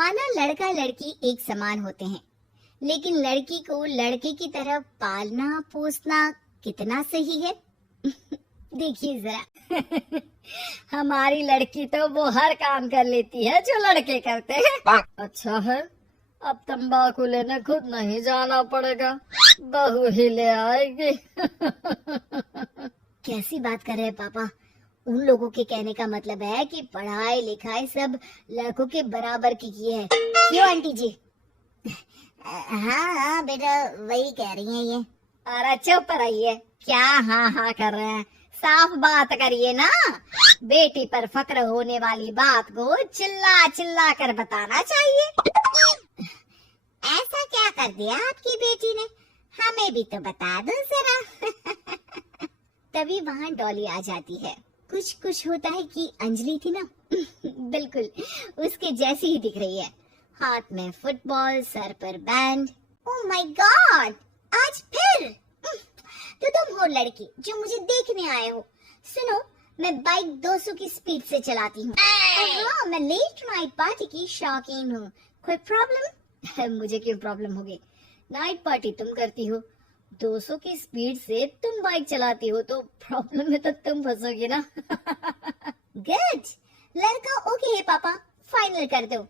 माना लड़का लड़की एक समान होते हैं, लेकिन लड़की को लड़के की तरह पालना पोसना कितना सही है? देखिए जरा। हमारी लड़की तो वो हर काम कर लेती है जो लड़के करते हैं। अच्छा है, अब तंबाकू लेने खुद नहीं जाना पड़ेगा, बहू ही ले आएगी। कैसी बात कर रहे हैं पापा? उन लोगों के कहने का मतलब है कि पढ़ाई लिखाई सब लड़कों के बराबर की है। क्यों आंटी जी? हाँ हाँ बेटा, वही कह रही हैं ये। अरे चुप रहिए, क्या हाँ हाँ कर रहे हैं? साफ बात करिए ना। बेटी पर फक्र होने वाली बात को चिल्ला चिल्ला कर बताना चाहिए। ऐसा क्या कर दिया आपकी बेटी ने? हमें भी तो बता दो जरा। तभी वहाँ डॉली आ जाती है। कुछ कुछ होता है कि अंजलि थी ना, बिल्कुल उसके जैसी ही दिख रही है। हाथ में फुटबॉल, सर पर बैंड। ओह माय गॉड, आज फिर? तो तुम हो लड़की जो मुझे देखने आए हो। सुनो, मैं बाइक 200 की स्पीड से चलाती हूँ। हाँ, मैं लेट नाइट पार्टी की शौकीन हूँ। कोई प्रॉब्लम? मुझे क्यों प्रॉब्लम होगी? नाइट पार्टी तुम करती हो, 200 की स्पीड से तुम बाइक चलाती हो, तो प्रॉब्लम में तो तुम फंसोगे ना। गुड, लड़का ओके है पापा, फाइनल कर दो।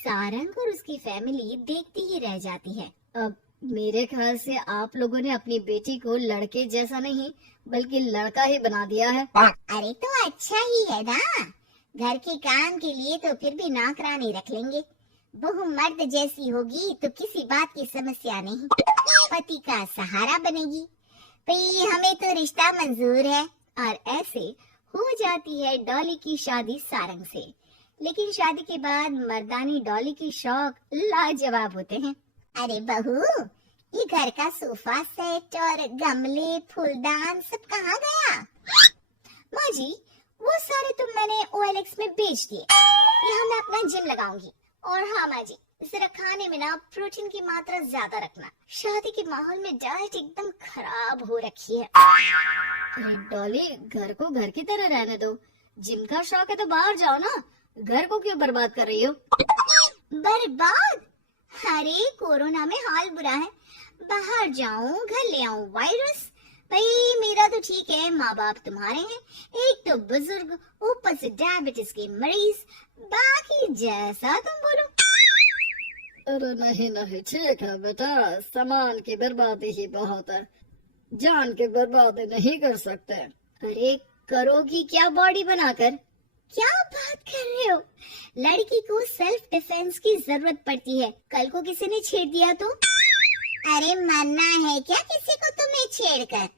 सारंग और उसकी फैमिली देखती ही रह जाती है। अब मेरे ख्याल से आप लोगों ने अपनी बेटी को लड़के जैसा नहीं बल्कि लड़का ही बना दिया है। अरे तो अच्छा ही है ना, घर के काम के लिए तो फिर भी नौकरानी रख लेंगे। बहू मर्द जैसी होगी तो किसी बात की समस्या नहीं, पति का सहारा बनेगी। भाई हमें तो रिश्ता मंजूर है। और ऐसे हो जाती है डॉली की शादी सारंग से। लेकिन शादी के बाद मर्दानी डॉली के शौक लाजवाब होते हैं। अरे बहू, ये घर का सोफा सेट और गमले फूलदान सब कहाँ गया? माँ जी, वो सारे तो मैंने OLX में बेच दिए। यहाँ मैं अपना जिम लगाऊंगी। और हाँ माँ जी, जरा खाने में ना प्रोटीन की मात्रा ज्यादा रखना। शादी के माहौल में डाइट एकदम खराब हो रखी है। अरे डॉली, घर को घर की तरह रहने दो। जिम का शौक है तो बाहर जाओ ना, घर को क्यों बर्बाद कर रही हो? बर्बाद? अरे कोरोना में हाल बुरा है, बाहर जाऊं घर ले आऊं वायरस। भाई मेरा तो ठीक है, माँ बाप तुम्हारे हैं, एक तो बुजुर्ग, ऊपर से डायबिटीज के मरीज, बाकी जैसा तुम बोलो। अरे नहीं नहीं, ठीक है बेटा, सामान की बर्बादी ही बहुत है, जान की बर्बादी नहीं कर सकते। अरे करोगी क्या बॉडी बनाकर? क्या बात कर रहे हो? लड़की को सेल्फ डिफेंस की जरूरत पड़ती है, कल को किसी ने छेड़ दिया तो? अरे मरना है क्या किसी को तुम्हें छेड़कर?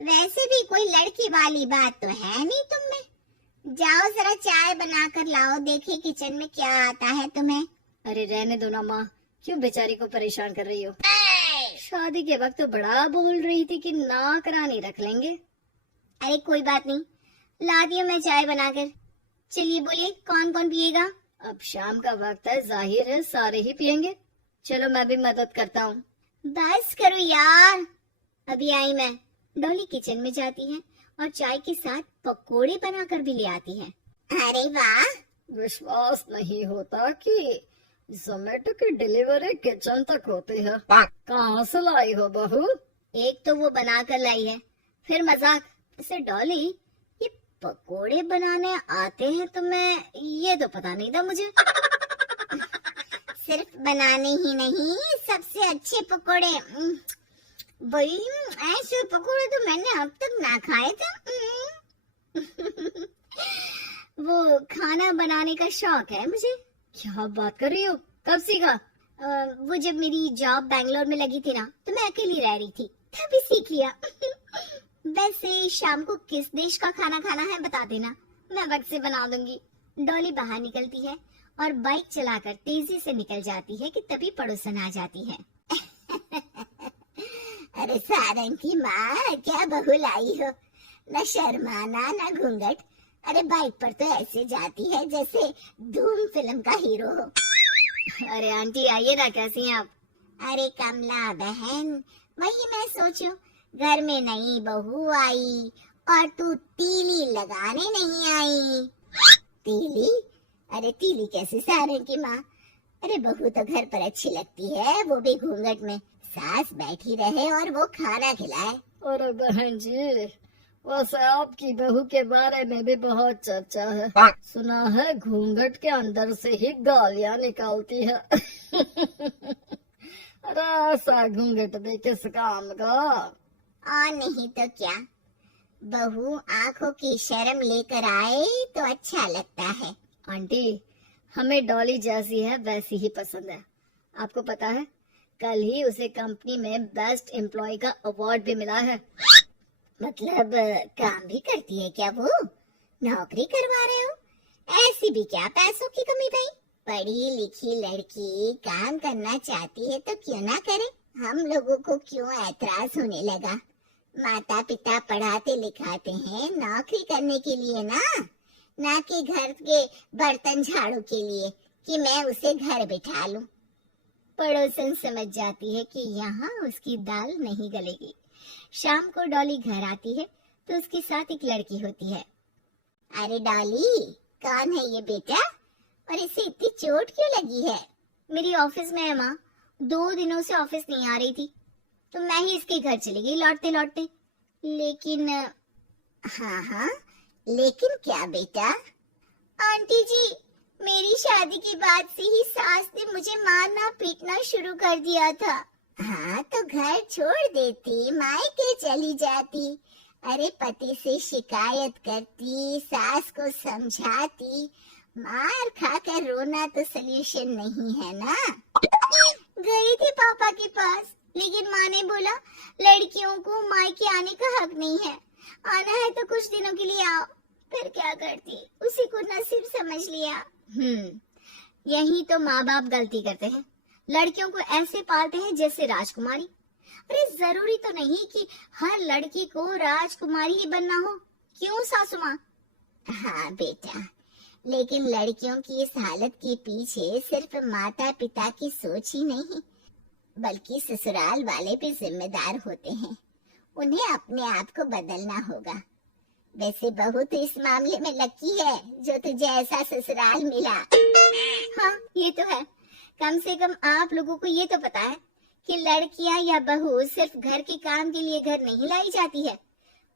वैसे भी कोई लड़की वाली बात तो है नहीं तुम में। जाओ जरा चाय बनाकर लाओ, देखे किचन में क्या आता है तुम्हें। अरे रहने दो ना माँ, क्यों बेचारी को परेशान कर रही हो? शादी के वक्त तो बड़ा बोल रही थी कि नाक रानी रख लेंगे। अरे कोई बात नहीं, ला दिया मैं चाय बनाकर। चलिए बोलिए, कौन कौन पिएगा? अब शाम का वक्त है, जाहिर है सारे ही पियेंगे। चलो मैं भी मदद करता हूँ। बस करो यार, अभी आई मैं। डॉली किचन में जाती है और चाय के साथ पकोड़े बनाकर भी ले आती है। अरे वाह, विश्वास नहीं होता कि जोमेटो की डिलीवरी किचन तक होती है। कहाँ से लाई हो बहू? एक तो वो बना कर लाई है, फिर मजाक। वैसे डॉली, ये पकोड़े बनाने आते हैं तुम्हें? ये तो पता नहीं था मुझे। सिर्फ बनाने ही नहीं, सबसे अच्छे पकोड़े। भाई ऐसे पकोड़े तो मैंने अब तक ना खाए थे। वो खाना बनाने का शौक है मुझे। क्या बात कर रही हो, कब सीखा? वो जब मेरी जॉब बैंगलोर में लगी थी ना, तो मैं अकेली रह रही थी, तभी सीख लिया। वैसे शाम को किस देश का खाना खाना है बता देना, मैं वक्त से बना दूंगी। डॉली बाहर निकलती है और बाइक चलाकर तेजी से निकल जाती है कि तभी पड़ोसन आ जाती है। अरे सारंग की माँ, क्या बहू लाई हो, न शर्माना न घूंघट। अरे बाइक पर तो ऐसे जाती है जैसे धूम फिल्म का हीरो हो। अरे आंटी आइए ना, कैसी हैं आप? अरे कमला बहन, वही मैं सोचूं, घर में नई बहू आई और तू तीली लगाने नहीं आई। तीली? अरे तीली कैसी सारंग की माँ। अरे बहू तो घर पर अच्छी लगती है, वो भी घूंघट में। सास बैठी रहे और वो खाना खिलाए। अरे बहन जी, वैसे आपकी बहू के बारे में भी बहुत चर्चा है। सुना है घूंघट के अंदर से ही गालियां निकालती है। अरे ऐसा घूंघट भी किस काम का। और नहीं तो क्या, बहू आंखों की शर्म लेकर आए तो अच्छा लगता है। आंटी, हमें डॉली जैसी है वैसी ही पसंद है। आपको पता है, कल ही उसे कंपनी में बेस्ट एम्प्लॉय का अवार्ड भी मिला है। मतलब काम भी करती है क्या वो? नौकरी करवा रहे हो? ऐसी भी क्या पैसों की कमी भाई? पढ़ी लिखी लड़की काम करना चाहती है तो क्यों ना करे? हम लोगों को क्यों ऐतराज होने लगा? माता पिता पढ़ाते लिखाते हैं नौकरी करने के लिए ना कि घर के बर्तन झाड़ू के लिए कि मैं उसे घर बिठा लूं। पड़ोसन समझ जाती है कि यहाँ उसकी दाल नहीं गलेगी। शाम को डॉली घर आती है तो उसके साथ एक लड़की होती है। अरे डॉली, कौन है ये बेटा और इसे इतनी चोट क्यों लगी है? मेरी ऑफिस में है माँ, 2 दिनों से ऑफिस नहीं आ रही थी तो मैं ही इसके घर चली गई लौटते लौटते। लेकिन हाँ, लेकिन क्या बेटा? आंटी जी, मेरी शादी के बाद से ही सास ने मुझे मारना पीटना शुरू कर दिया था। हाँ तो घर छोड़ देती, मायके चली जाती। अरे पति से शिकायत करती, सास को समझाती। मार खाकर रोना तो सलूशन नहीं है ना। गई थी पापा के पास, लेकिन माँ ने बोला लड़कियों को मायके आने का हक नहीं है, आना है तो कुछ दिनों के लिए आओ। फिर क्या करती, उसी को नसीब समझ लिया। यही तो माँ बाप गलती करते हैं, लड़कियों को ऐसे पालते हैं जैसे राजकुमारी। अरे जरूरी तो नहीं कि हर लड़की को राजकुमारी ही बनना हो, क्यों सासू माँ? हाँ बेटा, लेकिन लड़कियों की इस हालत के पीछे सिर्फ माता पिता की सोच ही नहीं, बल्कि ससुराल वाले भी जिम्मेदार होते हैं। उन्हें अपने आप को बदलना होगा। वैसे बहू तो इस मामले में लकी है जो तुझे ऐसा ससुराल मिला। हाँ ये तो है, कम से कम आप लोगों को ये तो पता है कि लड़कियां या बहू सिर्फ घर के काम के लिए घर नहीं लाई जाती है,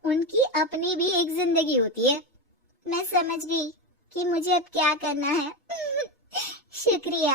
उनकी अपनी भी एक जिंदगी होती है। मैं समझ गई कि मुझे अब क्या करना है। शुक्रिया।